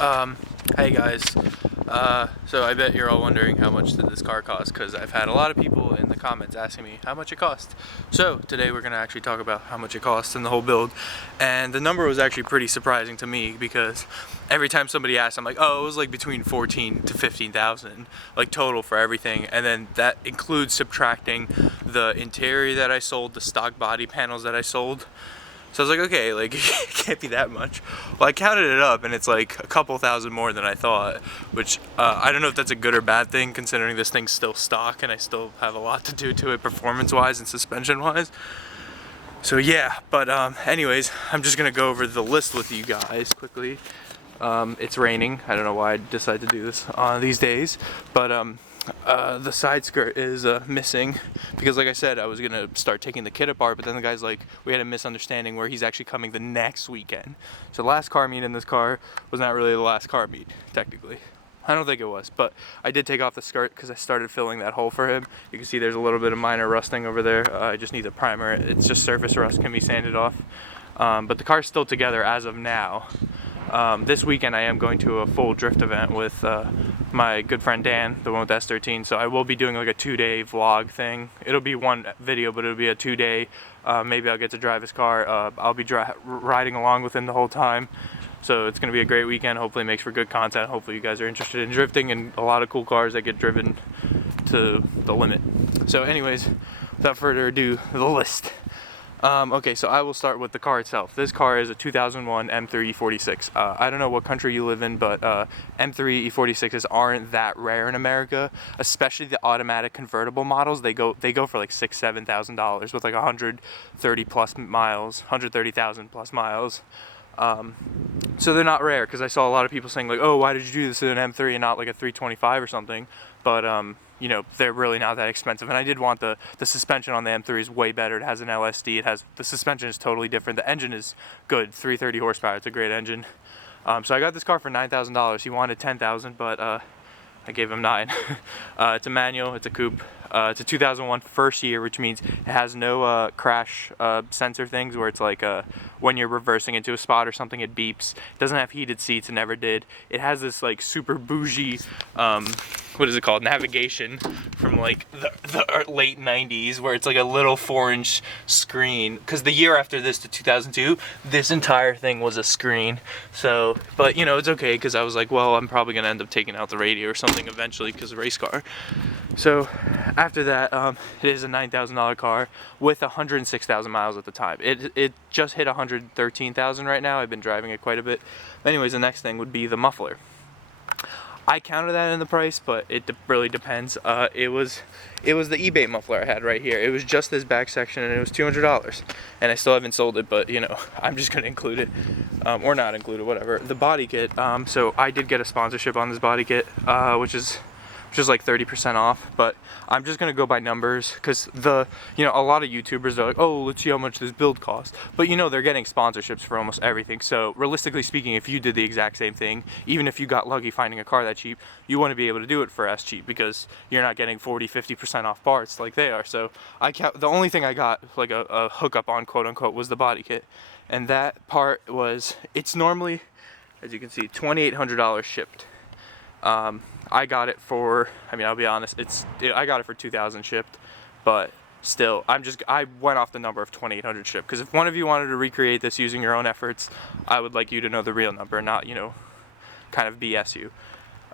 Hey guys, so I bet you're all wondering how much did this car cost, because I've had a lot of people in the comments asking me how much it cost. So today we're going to actually talk about how much it cost and the whole build, and the number was actually pretty surprising to me, because every time somebody asks, I'm like, oh, it was like between 14 to 15,000 like total for everything, and then that includes subtracting the interior that I sold, the stock body panels that I sold. So I was like, okay, like, it can't be that much. Well, I counted it up, and it's like a couple thousand more than I thought, which I don't know if that's a good or bad thing, considering this thing's still stock, and I still have a lot to do to it performance-wise and suspension-wise. So yeah, but anyways, I'm just gonna go over the list with you guys quickly. It's raining. I don't know why I decided to do this these days, but the side skirt is missing, because like I said, I was gonna start taking the kit apart, but then the guy's like, we had a misunderstanding where he's actually coming the next weekend. So the last car meet in this car was not really the last car meet, technically. I don't think it was, but I did take off the skirt because I started filling that hole for him. You can see there's a little bit of minor rusting over there. I just need to primer it. It's just surface rust, can be sanded off. But the car's still together as of now. This weekend I am going to a full drift event with my good friend Dan, the one with S13, so I will be doing like a 2-day vlog thing. It'll be one video, but it'll be a 2-day. Maybe I'll get to drive his car. I'll be riding along with him the whole time. So it's going to be a great weekend. Hopefully it makes for good content. Hopefully you guys are interested in drifting and a lot of cool cars that get driven to the limit. So anyways, without further ado, the list. Okay, so I will start with the car itself. This car is a 2001 M3 E46. I don't know what country you live in, but M3 E46s aren't that rare in America, especially the automatic convertible models. They go for like $6,000–7,000 with like 130 plus miles, 130,000 plus miles. So they're not rare, because I saw a lot of people saying like, oh, why did you do this in an M3 and not like a 325 or something? But you know, they're really not that expensive, and I did want the suspension on the M3 is way better. It has an LSD. It has, the suspension is totally different. The engine is good, 330 horsepower. It's a great engine. So I got this car for $9,000. He wanted $10,000, but I gave him $9,000. It's a manual. It's a coupe. It's a 2001 first year, which means it has no crash sensor things where it's like when you're reversing into a spot or something, it beeps. It doesn't have heated seats. It never did. It has this like super bougie, what is it called, navigation from like the late 90s, where it's like a little 4-inch screen, because the year after this, to 2002, this entire thing was a screen. So, but you know, it's okay, because I was like, well, I'm probably gonna end up taking out the radio or something eventually, because of race car. So after that, it is a $9,000 car with 106,000 miles at the time. It just hit 113,000 right now. I've been driving it quite a bit. Anyways, the next thing would be the muffler. I counted that in the price, but it really depends. It was the eBay muffler I had right here. It was just this back section, and it was $200, and I still haven't sold it, but you know, I'm just gonna include it, or not include it, whatever. The body kit. So I did get a sponsorship on this body kit, which is like 30% off, but I'm just gonna go by numbers, because you know, a lot of YouTubers are like, oh, let's see how much this build costs, but you know, they're getting sponsorships for almost everything. So realistically speaking, if you did the exact same thing, even if you got lucky finding a car that cheap, you want to be able to do it for as cheap, because you're not getting 40–50% off parts like they are. So the only thing I got like a hookup on, quote unquote, was the body kit, and that part was, it's normally, as you can see, $2,800 shipped. I got it for, I mean, I'll be honest, I got it for $2,000 shipped, but still, I went off the number of $2,800 shipped, because if one of you wanted to recreate this using your own efforts, I would like you to know the real number, not, you know, kind of BS you.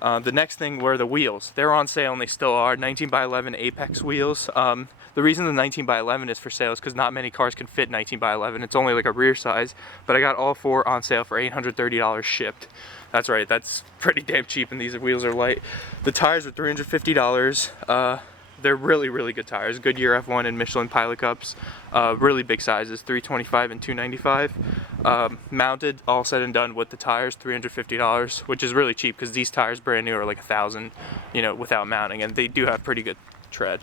The next thing were the wheels. They're on sale, and they still are, 19x11 Apex wheels. The reason the 19x11 is for sale is because not many cars can fit 19x11. It's only like a rear size, but I got all 4 on sale for $830 shipped. That's right, that's pretty damn cheap, and these wheels are light. The tires were $350. They're really, really good tires. Goodyear F1 and Michelin Pilot Cups. Really big sizes, 325 and 295. Mounted, all said and done with the tires, $350, which is really cheap, because these tires brand new are like $1,000, you know, without mounting, and they do have pretty good tread.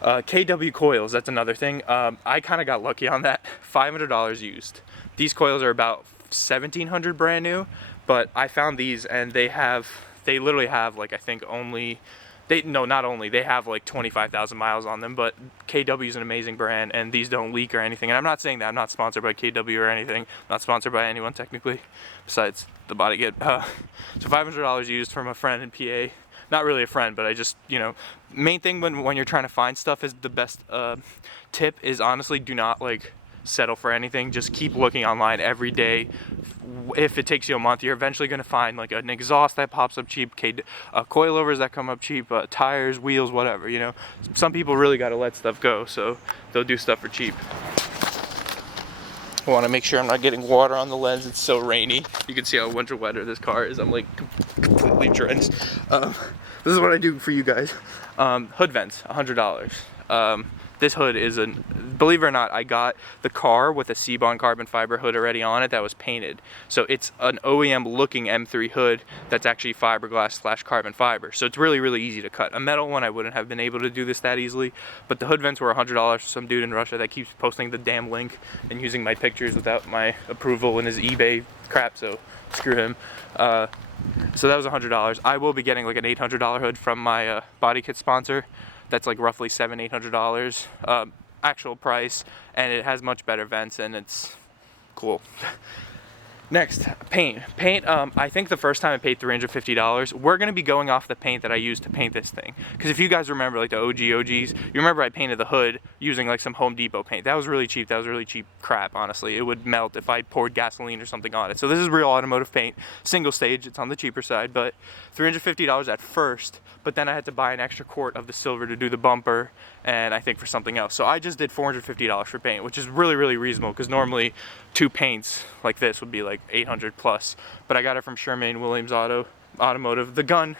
KW coils, that's another thing. I kind of got lucky on that. $500 used. These coils are about $1,700 brand new, but I found these, and they literally have like, I think only not only, they have like 25,000 miles on them, but KW is an amazing brand, and these don't leak or anything. And I'm not saying that I'm not sponsored by KW or anything. I'm not sponsored by anyone technically, besides the body kit. So $500 used from a friend in PA. Not really a friend, but I just, you know, main thing when you're trying to find stuff is the best tip is honestly do not like settle for anything. Just keep looking online every day. If it takes you a month, you're eventually going to find like an exhaust that pops up cheap, coilovers that come up cheap, tires, wheels, whatever, you know. Some people really got to let stuff go, so they'll do stuff for cheap. I want to make sure I'm not getting water on the lens. It's so rainy. You can see how much wetter this car is. I'm like completely drenched. This is what I do for you guys. Hood vents, $100. This hood is believe it or not, I got the car with a Seabond carbon fiber hood already on it that was painted. So it's an OEM looking M3 hood that's actually fiberglass / carbon fiber. So it's really, really easy to cut. A metal one, I wouldn't have been able to do this that easily, but the hood vents were $100 for some dude in Russia that keeps posting the damn link and using my pictures without my approval in his eBay crap, so screw him. So that was $100. I will be getting like an $800 hood from my body kit sponsor. That's like roughly $700-800 actual price, and it has much better vents and it's cool. Next, paint. I think the first time I paid $350. We're gonna be going off the paint that I used to paint this thing. Because if you guys remember, like the OGs, you remember I painted the hood using like some Home Depot paint. That was really cheap. That was really cheap crap, honestly. It would melt if I poured gasoline or something on it. So this is real automotive paint, single stage. It's on the cheaper side, but $350 at first. But then I had to buy an extra quart of the silver to do the bumper, and I think for something else. So I just did $450 for paint, which is really, really reasonable, because normally 2 paints like this would be like $800 plus. But I got it from Sherman Williams Automotive. The gun,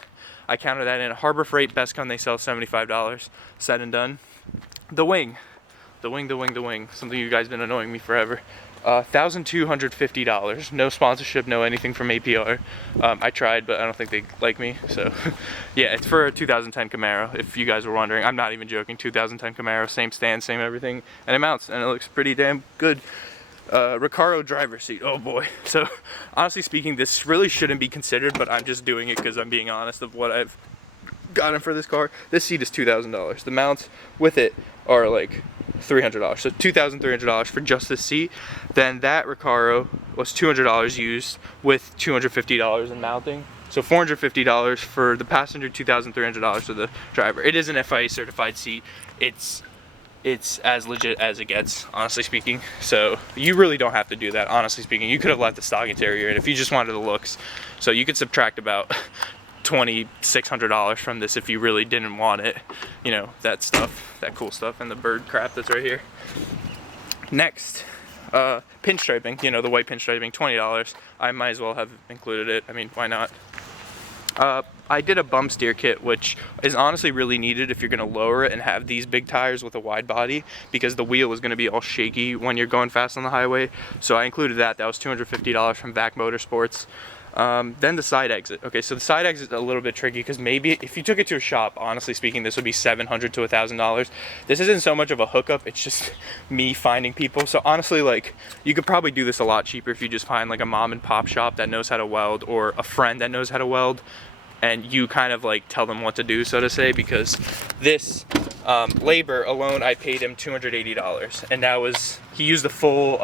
I counted that in. Harbor Freight, best gun they sell, $75, said and done. The wing, something you guys been annoying me forever. $1,250. No sponsorship, no anything from APR. I tried, but I don't think they like me. So, yeah, it's for a 2010 Camaro. If you guys were wondering, I'm not even joking. 2010 Camaro, same stand, same everything, and it mounts, and it looks pretty damn good. Recaro driver seat. Oh boy. So, honestly speaking, this really shouldn't be considered, but I'm just doing it because I'm being honest of what I've gotten for this car. This seat is $2,000. The mounts with it are like $300. So $2,300 for just this seat. Then that Recaro was $200 used with $250 in mounting. So $450 for the passenger, $2,300 for the driver. It is an FIA certified seat. It's as legit as it gets, honestly speaking. So you really don't have to do that, honestly speaking. You could have left the stock interior in if you just wanted the looks. So you could subtract about $2,600 from this if you really didn't want it. You know, that stuff, that cool stuff, and the bird crap that's right here. Next, pinstriping, you know, the white pinstriping, $20. I might as well have included it. I mean, why not? I did a bump steer kit, which is honestly really needed if you're going to lower it and have these big tires with a wide body, because the wheel is going to be all shaky when you're going fast on the highway. So I included that. That was $250 from VAC Motorsports. Then the side exit. Okay, so the side exit is a little bit tricky because maybe if you took it to a shop, honestly speaking, this would be $700 to $1,000. This isn't so much of a hookup, it's just me finding people. So honestly, like, you could probably do this a lot cheaper if you just find like a mom and pop shop that knows how to weld, or a friend that knows how to weld, and you kind of like tell them what to do, so to say, because this labor alone, I paid him $280, and that was, he used the full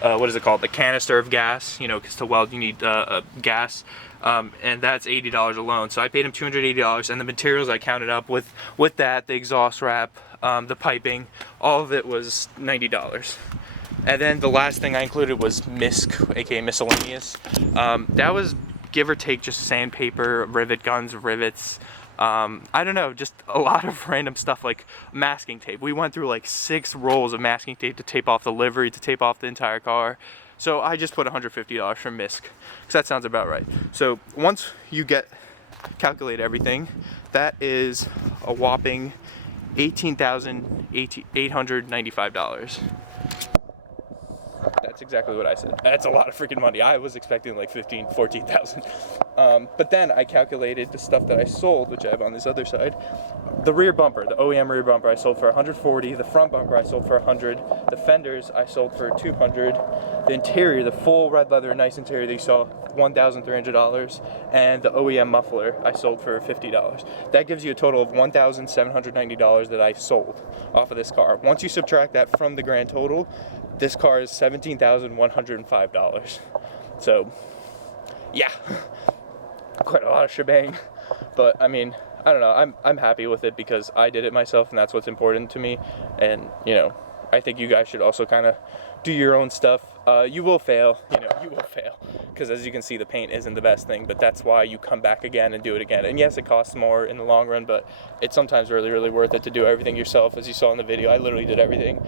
what is it called, the canister of gas, you know, because to weld you need gas, and that's $80 alone. So I paid him $280, and the materials I counted up with that, the exhaust wrap, the piping, all of it was $90. And then the last thing I included was MISC, aka miscellaneous. That was give or take just sandpaper, rivet guns, rivets, I don't know, just a lot of random stuff, like masking tape. We went through like 6 rolls of masking tape to tape off the livery, to tape off the entire car. So I just put $150 for MISC, because that sounds about right. So once you calculate everything, that is a whopping $18,895. That's exactly what I said. That's a lot of freaking money. I was expecting like 15,000, 14,000. But then I calculated the stuff that I sold, which I have on this other side. The rear bumper, the OEM rear bumper, I sold for 140. The front bumper, I sold for 100. The fenders, I sold for 200. The interior, the full red leather, nice interior that you saw, $1,300. And the OEM muffler, I sold for $50. That gives you a total of $1,790 that I sold off of this car. Once you subtract that from the grand total, this car is $17,105. So, yeah, quite a lot of shebang. But I mean, I don't know. I'm happy with it because I did it myself, and that's what's important to me. And you know, I think you guys should also kind of do your own stuff. You will fail, you will fail, because as you can see, the paint isn't the best thing, but that's why you come back again and do it again. And yes, it costs more in the long run, but it's sometimes really, really worth it to do everything yourself. As you saw in the video, I literally did everything.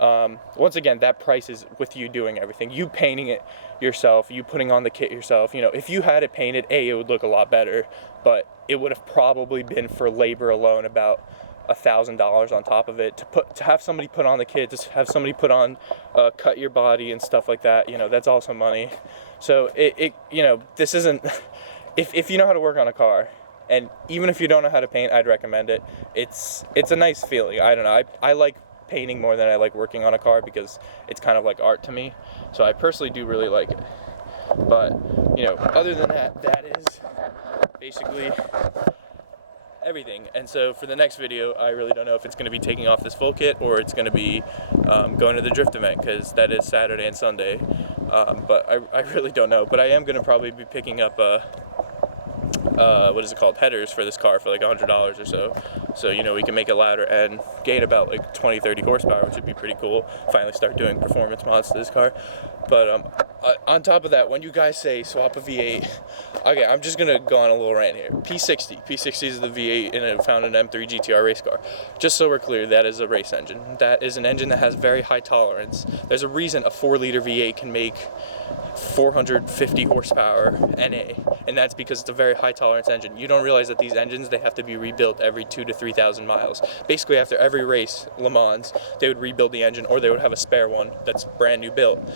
Once again, that price is with you doing everything. You painting it yourself, you putting on the kit yourself. If you had it painted, it would look a lot better, but it would have probably been for labor alone about $1,000 on top of it to have somebody put on the kit, to have somebody put on cut your body and stuff like that. That's also money. So this isn't if you know how to work on a car, and even if you don't know how to paint, I'd recommend it. It's a nice feeling. I don't know, I like painting more than I like working on a car because it's kind of like art to me. So I personally do really like it. But other than that, that is basically everything. And so for the next video, I really don't know if it's going to be taking off this full kit or it's going to be going to the drift event, because that is Saturday and Sunday. But I really don't know. But I am going to probably be picking up what is it called, headers for this car for like $100 or so. So we can make it louder and gain about like 20-30 horsepower, which would be pretty cool. Finally start doing performance mods to this car. But on top of that, when you guys say swap a V8, okay, I'm just gonna go on a little rant here. P60 is the V8 found in an M3 GTR race car. Just so we're clear, that is a race engine. That is an engine that has very high tolerance. There's a reason a 4-liter V8 can make 450 horsepower NA, and that's because it's a very high tolerance engine. You don't realize that these engines, they have to be rebuilt every 2,000 to 3,000 miles. Basically, after every race, Le Mans, they would rebuild the engine, or they would have a spare one that's brand new built.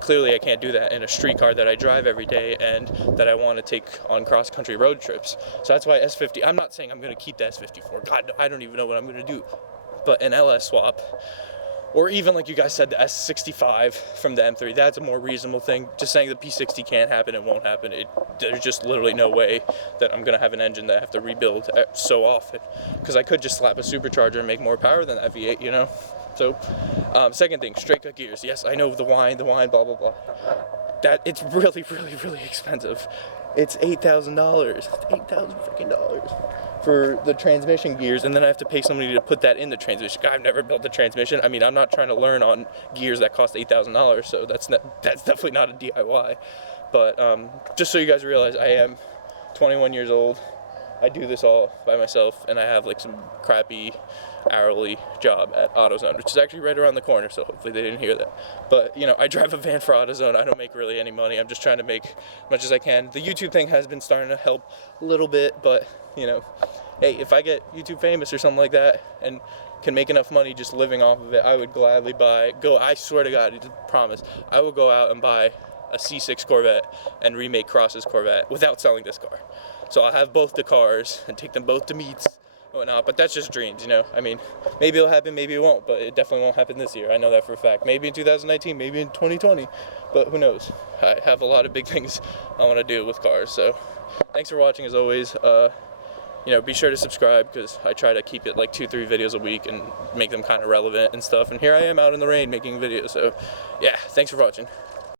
Clearly, I can't do that in a street car that I drive every day and that I want to take on cross-country road trips. So that's why S50, I'm not saying I'm going to keep the S54. God, I don't even know what I'm going to do. But an LS swap, or even like you guys said, the S65 from the M3, that's a more reasonable thing. Just saying the P60 can't happen, it won't happen. There's just literally no way that I'm gonna have an engine that I have to rebuild so often, because I could just slap a supercharger and make more power than that V8, So, second thing, straight cut gears. Yes, I know the whine, blah, blah, blah. That, it's really, really, really expensive. It's $8,000. It's $8,000 freaking dollars for the transmission gears, and then I have to pay somebody to put that in the transmission. I've never built a transmission. I mean, I'm not trying to learn on gears that cost $8,000, so that's definitely not a DIY. But just so you guys realize, I am 21 years old. I do this all by myself, and I have like some crappy hourly job at AutoZone, which is actually right around the corner, so hopefully they didn't hear that. But I drive a van for AutoZone. I don't make really any money. I'm just trying to make as much as I can. The YouTube thing has been starting to help a little bit, but hey, if I get YouTube famous or something like that and can make enough money just living off of it, I would gladly I swear to God, I promise, I will go out and buy a C6 Corvette and remake Cross's Corvette without selling this car. So I'll have both the cars and take them both to meets and whatnot, but that's just dreams, I mean, maybe it'll happen, maybe it won't, but it definitely won't happen this year. I know that for a fact. Maybe in 2019, maybe in 2020, but who knows? I have a lot of big things I want to do with cars, so thanks for watching as always. Be sure to subscribe, because I try to keep it like 2-3 videos a week and make them kind of relevant and stuff. And here I am out in the rain making videos. So yeah, thanks for watching.